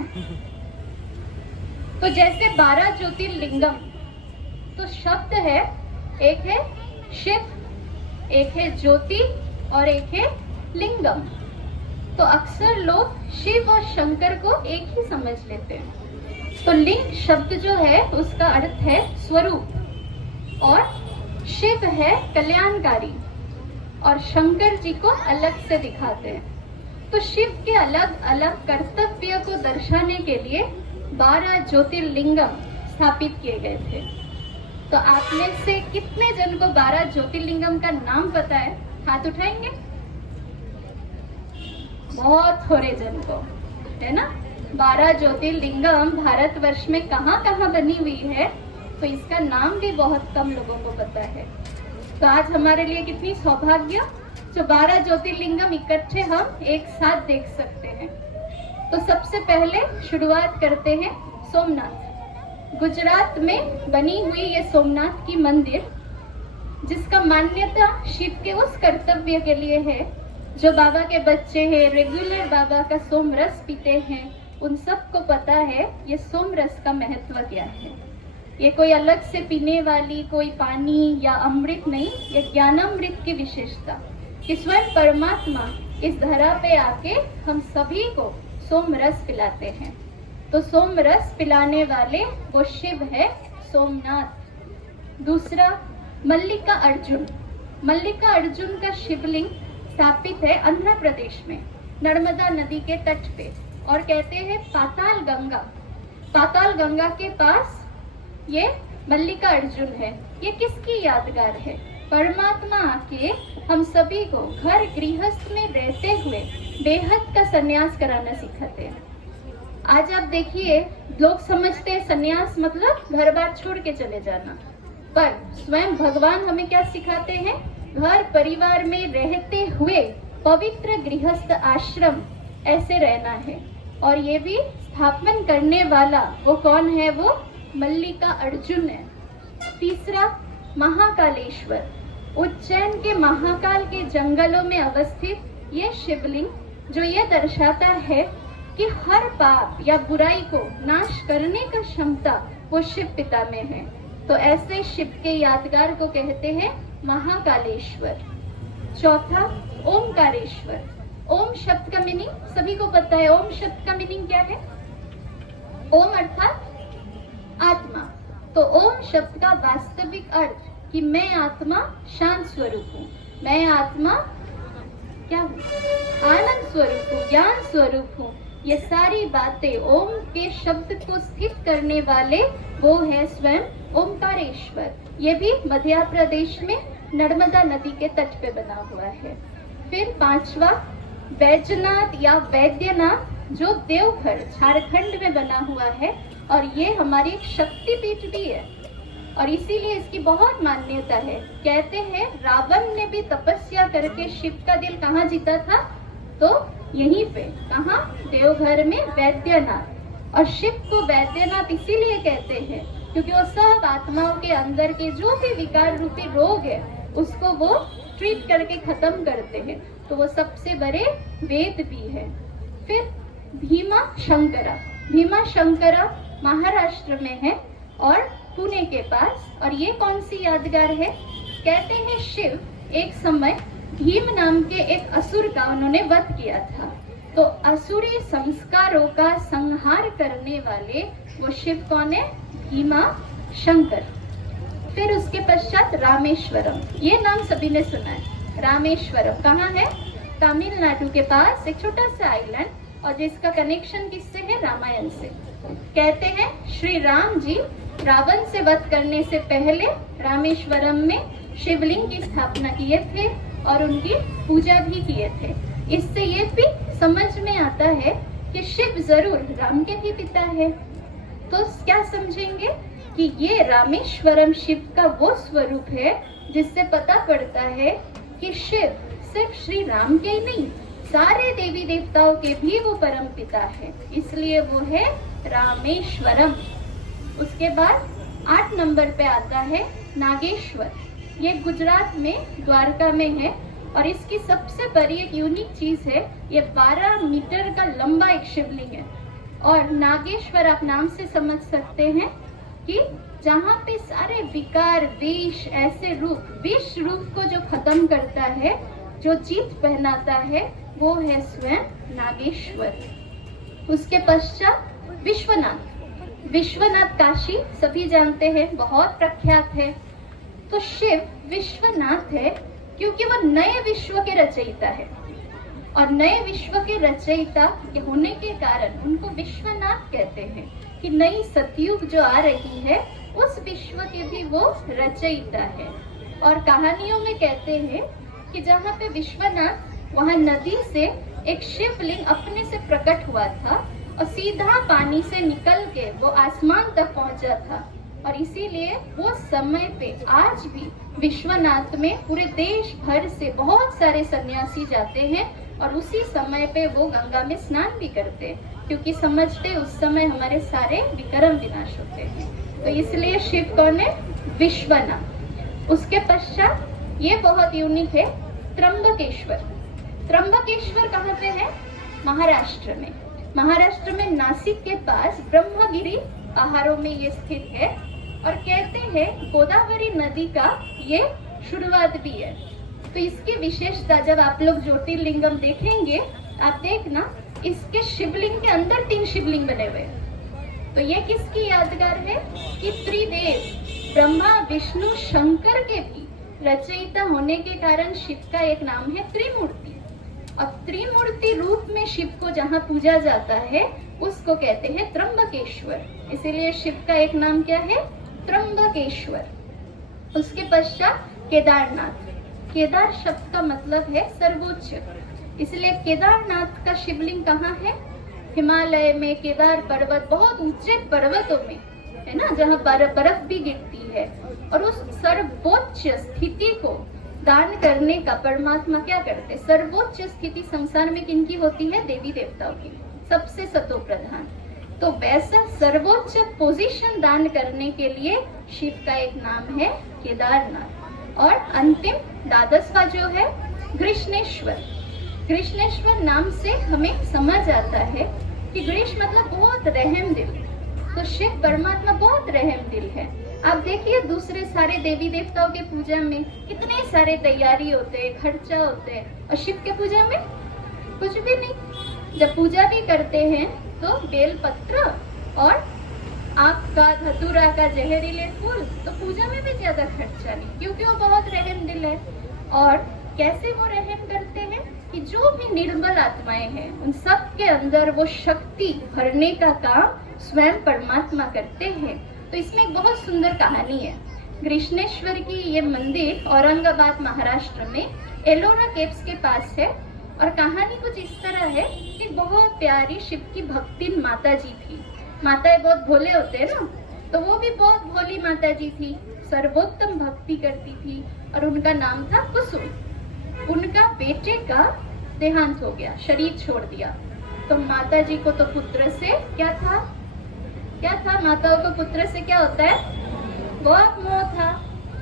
हैं? तो जैसे 12 ज्योतिर्लिंगम, तो शब्द है, एक है शिव, एक है ज्योति और एक है लिंगम। तो अक्सर लोग शिव और शंकर को एक ही समझ लेते हैं। तो लिंग शब्द जो है उसका अर्थ है स्वरूप, और शिव है कल्याणकारी, और शंकर जी को अलग से दिखाते हैं। तो शिव के अलग अलग कर्तव्य को दर्शाने के लिए 12 ज्योतिर्लिंगम स्थापित किए गए थे। तो आप में से कितने जन को 12 ज्योतिर्लिंगम का नाम पता है? हाथ उठाएंगे? बहुत थोड़े जन को, है ना। 12 ज्योतिर्लिंगम भारतवर्ष में कहाँ कहाँ बनी हुई है, तो इसका नाम भी बहुत कम लोगों को पता है। तो आज हमारे लिए कितनी सौभाग्य, जो 12 ज्योतिर्लिंगम इकट्ठे हम एक साथ देख सकते हैं। तो सबसे पहले शुरुआत करते हैं सोमनाथ। गुजरात में बनी हुई ये सोमनाथ की मंदिर, जिसका मान्यता शिव के उस कर्तव्य के लिए है, जो बाबा के बच्चे हैं, रेगुलर बाबा का सोमरस पीते हैं, उन सबको पता है ये सोमरस का महत्व क्या है। ये कोई अलग से पीने वाली कोई पानी या अमृत नहीं, ये ज्ञानामृत की विशेषता कि स्वयं परमात्मा इस धरा पे आके हम सभी को सोमरस पिलाते हैं। तो सोमरस पिलाने वाले वो शिव है सोमनाथ। दूसरा, मल्लिका अर्जुन। मल्लिका अर्जुन का शिवलिंग स्थापित है आंध्र प्रदेश में, नर्मदा नदी के तट पे, और कहते हैं पाताल गंगा। पाताल गंगा के पास ये मल्लिका अर्जुन है। ये किसकी यादगार है? परमात्मा आके हम सभी को घर गृहस्थ में रहते हुए बेहद का सन्यास कराना सिखाते हैं। आज आप देखिए, लोग समझते हैं सन्यास मतलब घर बार छोड़ के चले जाना, पर स्वयं भगवान हमें क्या सिखाते हैं? घर परिवार में रहते हुए पवित्र गृहस्थ आश्रम ऐसे रहना है। और ये भी स्थापन करने वाला वो कौन है? वो मल्लिका अर्जुन है। तीसरा, महाकालेश्वर। उज्जैन के महाकाल के जंगलों में अवस्थित ये शिवलिंग, जो ये दर्शाता है कि हर पाप या बुराई को नाश करने का क्षमता वो शिव पिता में है। तो ऐसे शिव के यादगार को कहते हैं महाकालेश्वर। चौथा, ओमकारेश्वर। ओम शब्द का मीनिंग सभी को पता है। ओम शब्द का मीनिंग क्या है? ओम अर्थात आत्मा। तो ओम शब्द का वास्तविक अर्थ कि मैं आत्मा शांत स्वरूप हूँ, मैं आत्मा क्या हूँ? आनंद स्वरूप हूँ, ज्ञान स्वरूप हूँ। ये सारी बातें ओम के शब्द को स्थित करने वाले वो है स्वयं ओमकारेश्वर। ये भी मध्य प्रदेश में नर्मदा नदी के तट पे बना हुआ है। फिर पांचवा, बैजनाथ या वैद्यनाथ, जो देवघर झारखंड में बना हुआ है, और ये हमारी एक शक्तिपीठ भी है, और इसीलिए इसकी बहुत मान्यता है। कहते हैं रावण ने भी तपस्या करके शिव का दिल कहाँ जीता था? तो यहीं पे, कहाँ? देवघर में वैद्यनाथ। और शिव को वैद्यनाथ इसीलिए कहते हैं क्योंकि वो सब आत्माओं के अंदर के जो भी विकार रूपी रोग है उसको वो ट्रीट करके खत्म करते हैं। तो वो सबसे बड़े वेद भी है। फिर भीमा शंकरा। भीमा शंकरा महाराष्ट्र में है और पुणे के पास। और ये कौन सी यादगार है? कहते हैं शिव एक समय भीम नाम के एक असुर का उन्होंने वध किया था। तो असुरी संस्कारों का संहार करने वाले वो शिव कौन है? भीमा शंकर। फिर उसके पश्चात रामेश्वरम। ये नाम सभी ने सुना है। रामेश्वरम कहाँ है? तमिलनाडु के पास एक छोटा सा आइलैंड, और जिसका कनेक्शन किससे है? रामायण से। कहते हैं श्री राम जी रावण से वध करने से पहले रामेश्वरम में शिवलिंग की स्थापना किए थे और उनकी पूजा भी किए थे। इससे ये भी समझ में आता है कि शिव जरूर राम के भी पिता है। तो क्या समझेंगे कि ये रामेश्वरम शिव का वो स्वरूप है जिससे पता पड़ता है कि शिव सिर्फ श्री राम के ही नहीं, सारे देवी देवताओं के भी वो परम पिता है, इसलिए वो है रामेश्वरम। उसके बाद 8 नंबर पे आता है नागेश्वर। ये गुजरात में द्वारका में है और इसकी सबसे बड़ी एक यूनिक चीज है, ये 12 मीटर का लंबा एक शिवलिंग है। और नागेश्वर आप नाम से समझ सकते हैं कि जहाँ पे सारे विकार, विष, ऐसे रूप, विष रूप को जो खत्म करता है, जो जीत पहनाता है, वो है स्वयं नागेश्वर। उसके पश्चात विश्वनाथ। विश्वनाथ काशी सभी जानते हैं, बहुत प्रख्यात है। तो शिव विश्वनाथ है क्योंकि वो नए विश्व के रचयिता है, और नए विश्व के रचयिता होने के कारण उनको विश्वनाथ कहते हैं कि नई सतयुग जो आ रही है उस विश्व के भी वो रचयिता है। और कहानियों में कहते हैं कि जहाँ पे विश्वनाथ, वहाँ नदी से एक शिवलिंग अपने से प्रकट हुआ था और सीधा पानी से निकल के वो आसमान तक पहुंचा था। और इसीलिए वो समय पे आज भी विश्वनाथ में पूरे देश भर से बहुत सारे सन्यासी जाते हैं और उसी समय पे वो गंगा में स्नान भी करते हैं, क्योंकि समझते उस समय हमारे सारे विक्रम विनाश होते हैं। तो इसलिए शिव कौन है? विश्वनाथ। उसके पश्चात ये बहुत यूनिक है, त्र्यंबकेश्वर। त्र्यंबकेश्वर कहाँ पे है? महाराष्ट्र में। महाराष्ट्र में नासिक के पास ब्रह्मगिरी पहाड़ों में ये स्थित है, और कहते हैं गोदावरी नदी का ये शुरुआत भी है। तो इसकी विशेषता जब आप लोग ज्योतिर्लिंगम देखेंगे, आप देखना इसके शिवलिंग के अंदर 3 शिवलिंग बने हुए हैं। तो ये किसकी यादगार है कि त्रिदेव ब्रह्मा, विष्णु, शंकर के भी रचयिता होने के कारण शिव का एक नाम है त्रिमूर्ति। और त्रिमूर्ति रूप में शिव को जहाँ पूजा जाता है उसको कहते हैं त्र्यंबकेश्वर। इसीलिए शिव का एक नाम क्या है? त्र्यंबकेश्वर। उसके पश्चात केदारनाथ। केदार शब्द का मतलब है सर्वोच्च, इसलिए केदारनाथ का शिवलिंग कहाँ है? हिमालय में केदार पर्वत, बहुत ऊंचे पर्वतों में है ना, जहाँ बर्फ भी गिरती है। और उस सर्वोच्च स्थिति को दान करने का परमात्मा क्या करते? सर्वोच्च स्थिति संसार में किनकी होती है? देवी देवताओं की, सबसे सतो प्रधान। तो वैसा सर्वोच्च पोजीशन दान करने के लिए शिव का एक नाम है केदारनाथ। और अंतिम 12वां जो है गृष्णेश्वर। गृष्णेश्वर नाम से हमें समझ आता है कि गृष मतलब बहुत रहम दिल। तो शिव परमात्मा बहुत रहम दिल है। आप देखिए दूसरे सारे देवी देवताओं के पूजा में कितने सारे तैयारी होते हैं, खर्चा होते हैं, और शिव के पूजा में कुछ भी नहीं। जब पूजा भी करते हैं तो बेलपत्र और आँख का, धतूरा का, जहरीले फूल, तो पूजा में भी ज्यादा खर्चा नहीं, क्योंकि वो बहुत रहम दिल है। और कैसे वो रहम करते हैं कि जो भी निर्मल आत्माएं हैं उन सब के अंदर वो शक्ति भरने का काम स्वयं परमात्मा करते हैं। तो इसमें एक बहुत सुंदर कहानी है। गृष्णेश्वर की ये मंदिर औरंगाबाद महाराष्ट्र में एलोरा केव्स के पास है। और कहानी कुछ इस तरह है कि बहुत प्यारी शिव की भक्तिन माता जी थी। माताएं बहुत भोले होते हैं ना, तो वो भी बहुत भोली माता जी थी, सर्वोत्तम भक्ति करती थी, और उनका नाम था कुसुम। उनका बेटे का देहांत हो गया, शरीर छोड़ दिया। तो माता जी को तो पुत्र से क्या था? माताओं को पुत्र से क्या होता है? बहुत मोह था।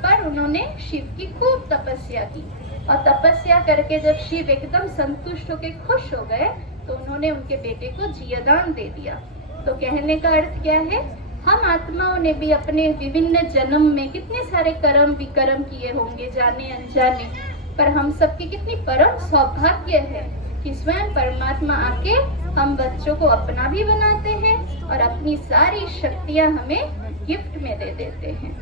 पर उन्होंने शिव की खूब तपस्या की, और तपस्या करके जब शिव एकदम संतुष्ट होकर खुश हो गए तो उन्होंने उनके बेटे को जीवदान दे दिया। तो कहने का अर्थ क्या है? हम आत्माओं ने भी अपने विभिन्न जन्म में कितने सारे कर्म विकर्म किए होंगे, जाने अनजाने, पर हम सबकी कितनी परम सौभाग्य है कि स्वयं परमात्मा आके हम बच्चों को अपना भी बनाते हैं और अपनी सारी शक्तियां हमें गिफ्ट में दे देते हैं।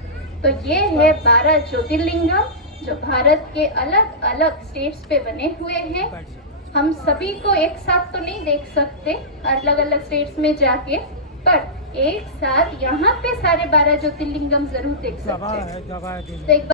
तो ये है 12 ज्योतिर्लिंगम जो भारत के अलग अलग स्टेट्स पे बने हुए हैं। हम सभी को एक साथ तो नहीं देख सकते अलग अलग स्टेट्स में जाके, पर एक साथ यहाँ पे सारे 12 ज्योतिर्लिंगम जरूर देख सकते हैं। तो एक